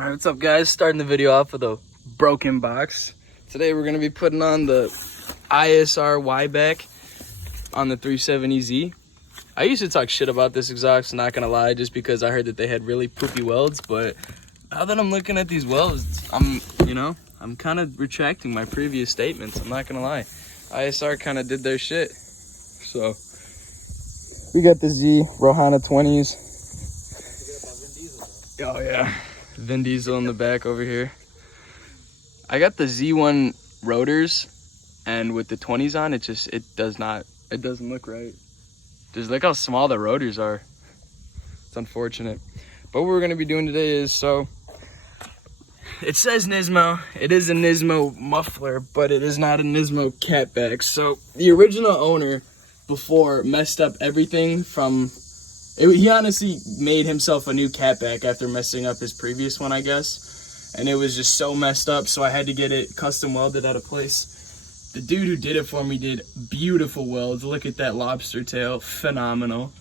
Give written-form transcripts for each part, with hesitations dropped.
Alright, what's up guys? Starting the video off with a broken box. Today we're going to be putting on the ISR Y-Back on the 370Z. I used to talk shit about this exhaust, not going to lie, just because I heard that they had really poopy welds, but now that I'm looking at these welds, I'm kind of retracting my previous statements. I'm not going to lie. ISR kind of did their shit. So, we got the Z Rohana 20s. Oh yeah. Vin Diesel in the back over here. I got the Z1 rotors, and with the 20s on, it doesn't look right. Just look how small the rotors are. It's unfortunate. But what we're gonna be doing today is, so it says Nismo. It is a Nismo muffler, but it is not a Nismo catback. So the original owner before messed up everything from he honestly made himself a new catback after messing up his previous one, I guess. And it was just so messed up, so I had to get it custom welded at a place. The dude who did it for me did beautiful welds. Look at that lobster tail, phenomenal.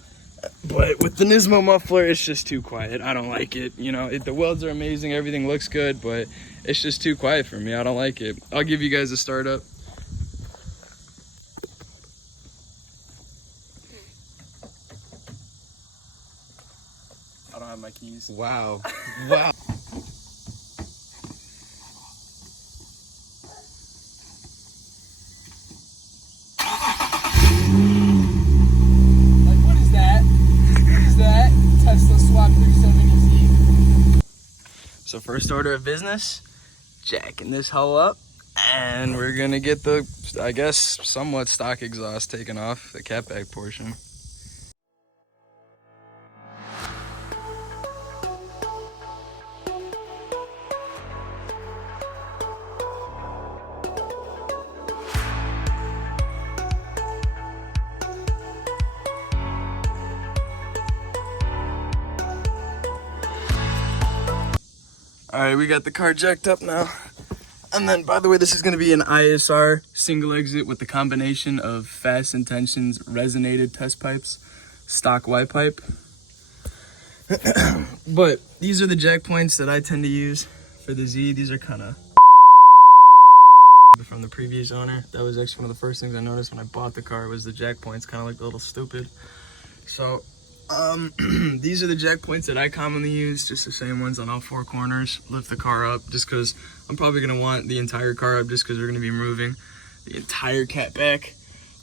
But with the Nismo muffler, it's just too quiet. I don't like it. You know, the welds are amazing, everything looks good, but it's just too quiet for me. I don't like it. I'll give you guys a startup. I don't have my keys. Wow. Wow. Like, what is that? What is that? Tesla Swap 370Z. So first order of business, jacking this hoe up, and we're gonna get the, I guess, somewhat stock exhaust taken off, the catback portion. All right, we got the car jacked up now. And then, by the way, this is gonna be an ISR single exit with the combination of Fast Intentions resonated test pipes, stock Y pipe. But these are the jack points that I tend to use for the Z. These are kind of from the previous owner. That was actually one of the first things I noticed when I bought the car, was the jack points kind of looked a little stupid. So these are the jack points that I commonly use, just the same ones on all four corners. Lift the car up, just because I'm probably going to want the entire car up, just because we're going to be removing the entire catback.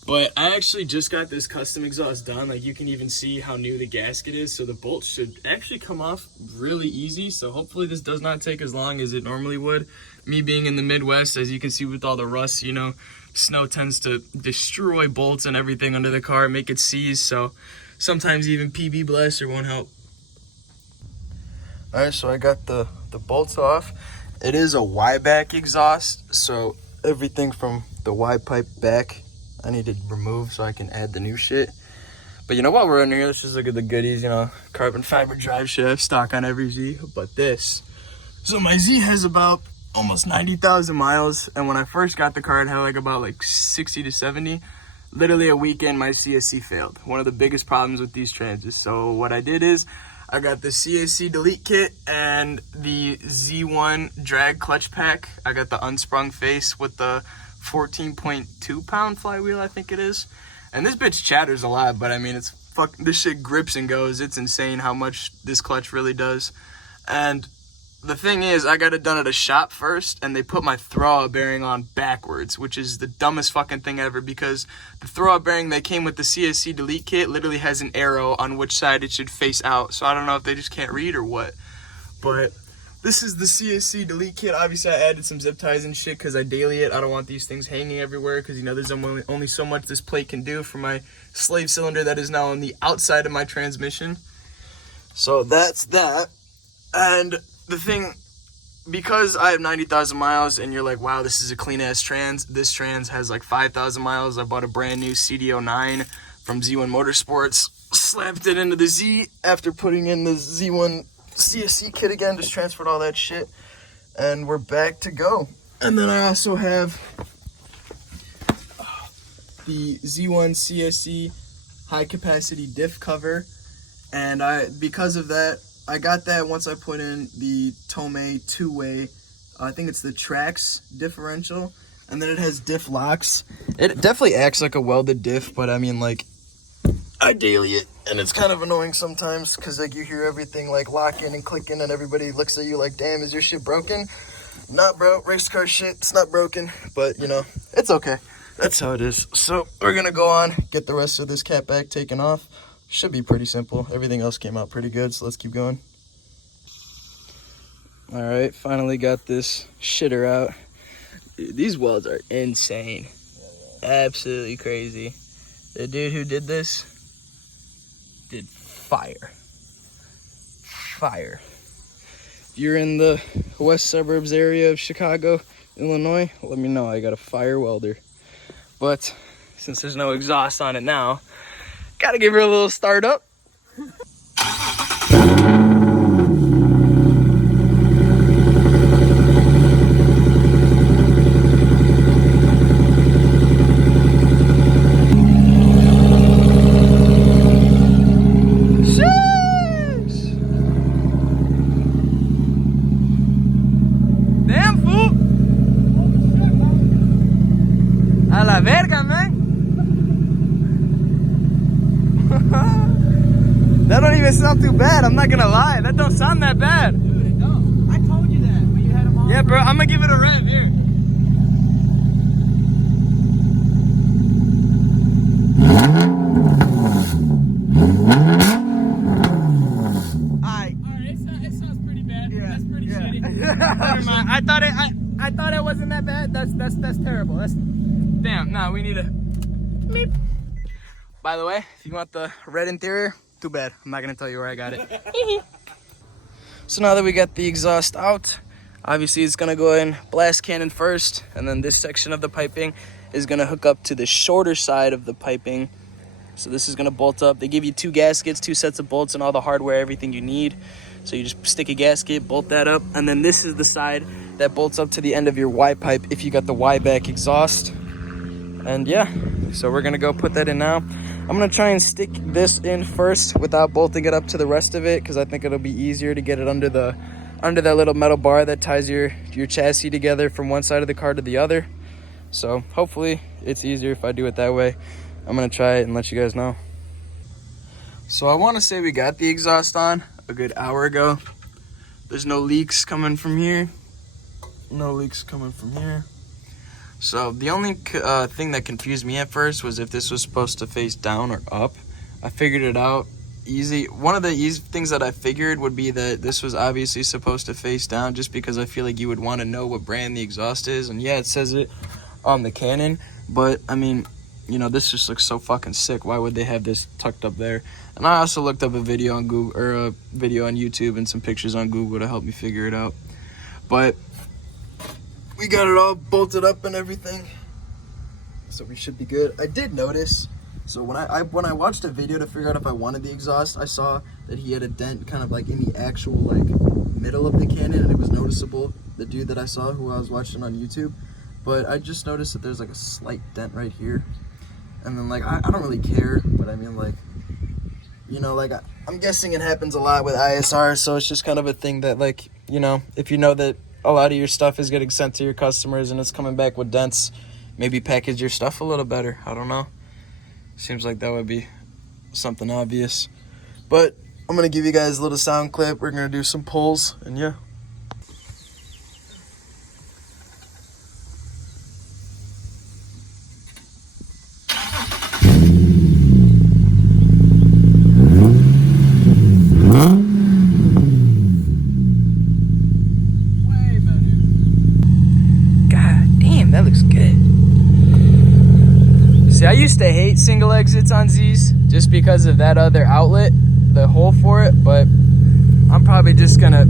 But I actually just got this custom exhaust done. Like, you can even see how new the gasket is, so the bolts should actually come off really easy. So hopefully this does not take as long as it normally would. Me being in the Midwest, as you can see with all the rust, you know, snow tends to destroy bolts and everything under the car, make it seize, so sometimes even PB blaster won't help. All right, so I got the bolts off. It is a Y-back exhaust, so everything from the Y pipe back I need to remove so I can add the new shit. But you know what, we're in here, let's just look at the goodies. You know, carbon fiber drive shaft, stock on every Z. But this, so my Z has about almost 90,000 miles, and when I first got the car, it had about 60 to 70. Literally a weekend, my CSC failed. One of the biggest problems with these Transits. So what I did is, I got the CSC delete kit and the Z1 drag clutch pack. I got the unsprung face with the 14.2 pound flywheel, I think it is. And this bitch chatters a lot, but I mean, this shit grips and goes. It's insane how much this clutch really does. And the thing is, I got it done at a shop first, and they put my throwout bearing on backwards, which is the dumbest fucking thing ever, because the throwout bearing that came with the CSC delete kit literally has an arrow on which side it should face out. So I don't know if they just can't read or what. But this is the CSC delete kit. Obviously, I added some zip ties and shit because I daily it. I don't want these things hanging everywhere, because, you know, there's only so much this plate can do for my slave cylinder that is now on the outside of my transmission. So that's that. And the thing, because I have 90,000 miles and you're like, wow, this is a clean ass trans. This trans has 5,000 miles. I bought a brand new CDO9 from Z1 Motorsports, slapped it into the Z after putting in the Z1 CSC kit again, just transferred all that shit, and we're back to go. And then I also have the Z1 CSC high capacity diff cover, and because of that, I got that once I put in the Tomei two-way, I think it's the Trax differential, and then it has diff locks. It definitely acts like a welded diff, but I mean, like, ideally it, and it's kind of annoying sometimes, because, like, you hear everything, like, locking and clicking, and everybody looks at you like, damn, is your shit broken? Not, bro, race car shit, it's not broken, but, you know, it's okay. That's how it is. So, we're gonna go on, get the rest of this cat back taken off. Should be pretty simple. Everything else came out pretty good, so let's keep going. All right, finally got this shitter out. Dude, these welds are insane. Absolutely crazy. The dude who did this did fire. Fire. If you're in the west suburbs area of Chicago, Illinois, let me know. I got a fire welder. But since there's no exhaust on it now, gotta give her a little start up. Damn, fool! A la verga, man! That don't even sound too bad, I'm not gonna lie. That don't sound that bad. Dude, it don't. I told you that when you had them on. Yeah, bro, I'm gonna give it a rev here. Alright, it sounds pretty bad. Yeah, That's pretty yeah. shitty. Never mind. I thought it wasn't that bad. That's terrible. That's Damn, nah, we need a meep. By the way, if you want the red interior, too bad. I'm not gonna tell you where I got it. So now that we got the exhaust out, obviously it's gonna go in blast cannon first, and then this section of the piping is gonna hook up to the shorter side of the piping. So this is gonna bolt up. They give you 2 gaskets, 2 sets of bolts, and all the hardware, everything you need. So you just stick a gasket, bolt that up, and then this is the side that bolts up to the end of your Y pipe if you got the Y-Back exhaust. And yeah, so we're gonna go put that in now. I'm gonna try and stick this in first without bolting it up to the rest of it, because I think it'll be easier to get it under that little metal bar that ties your chassis together from one side of the car to the other. So hopefully it's easier if I do it that way. I'm gonna try it and let you guys know. So I want to say we got the exhaust on a good hour ago. There's no leaks coming from here. No leaks coming from here. So the only thing that confused me at first was if this was supposed to face down or up. I figured it out easy. One of the easy things that I figured would be that this was obviously supposed to face down, just because I feel like you would want to know what brand the exhaust is. And yeah, it says it on the Canon, but I mean, you know, this just looks so fucking sick. Why would they have this tucked up there? And I also looked up a video on Google, or a video on YouTube, and some pictures on Google to help me figure it out. But we got it all bolted up and everything, so we should be good. I did notice, so when I watched a video to figure out if I wanted the exhaust, I saw that he had a dent kind of like in the actual like middle of the cannon, and it was noticeable. The dude that I saw, who I was watching on YouTube, but I just noticed that there's like a slight dent right here. And then like I don't really care, but I mean, like, you know, like I'm guessing it happens a lot with ISR, so it's just kind of a thing that, like, you know, if you know that a lot of your stuff is getting sent to your customers and it's coming back with dents, maybe package your stuff a little better. I don't know. Seems like that would be something obvious. But I'm gonna give you guys a little sound clip. We're gonna do some pulls, and yeah. See, I used to hate single exits on Z's just because of that other outlet, the hole for it, but I'm probably just gonna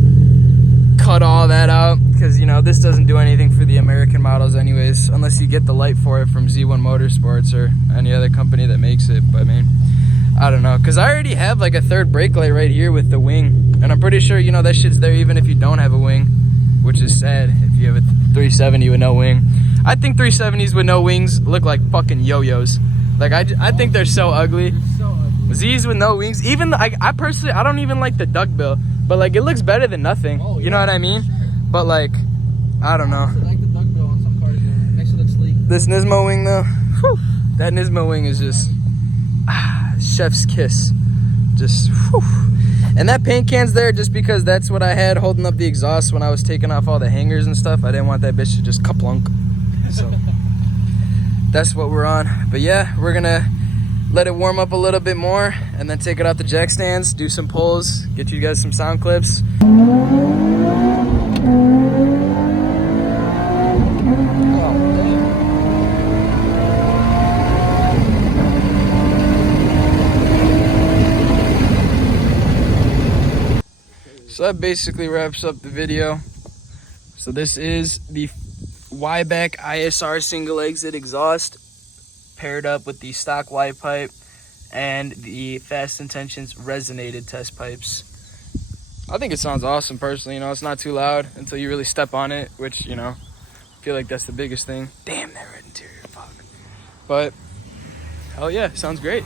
cut all that out, because, you know, this doesn't do anything for the American models anyways, unless you get the light for it from Z1 Motorsports or any other company that makes it. But I mean, I don't know, because I already have like a third brake light right here with the wing, and I'm pretty sure, you know, that shit's there even if you don't have a wing, which is sad if you have a 370 with no wing. I think 370s with no wings look like fucking yo-yos. Like, I think they're so ugly. so ugly. Z's with no wings. Even I personally, I don't even like the duckbill. But like, it looks better than nothing. Oh, you know what I mean? But like, I don't know. I like the duckbill on some cars, though. It makes it look sleek. This Nismo wing though, whew, that Nismo wing is just chef's kiss. Just whew. And that paint can's there just because that's what I had holding up the exhaust when I was taking off all the hangers and stuff. I didn't want that bitch to just kaplunk. So that's what we're on. But yeah, we're gonna let it warm up a little bit more and then take it out the jack stands, do some pulls, get you guys some sound clips. So that basically wraps up the video. So this is the Y-Back ISR single exit exhaust paired up with the stock Y-pipe and the Fast Intentions resonated test pipes. I think it sounds awesome personally. You know, it's not too loud until you really step on it, which, you know, I feel like that's the biggest thing. Damn, that red interior, fuck. But hell yeah, sounds great.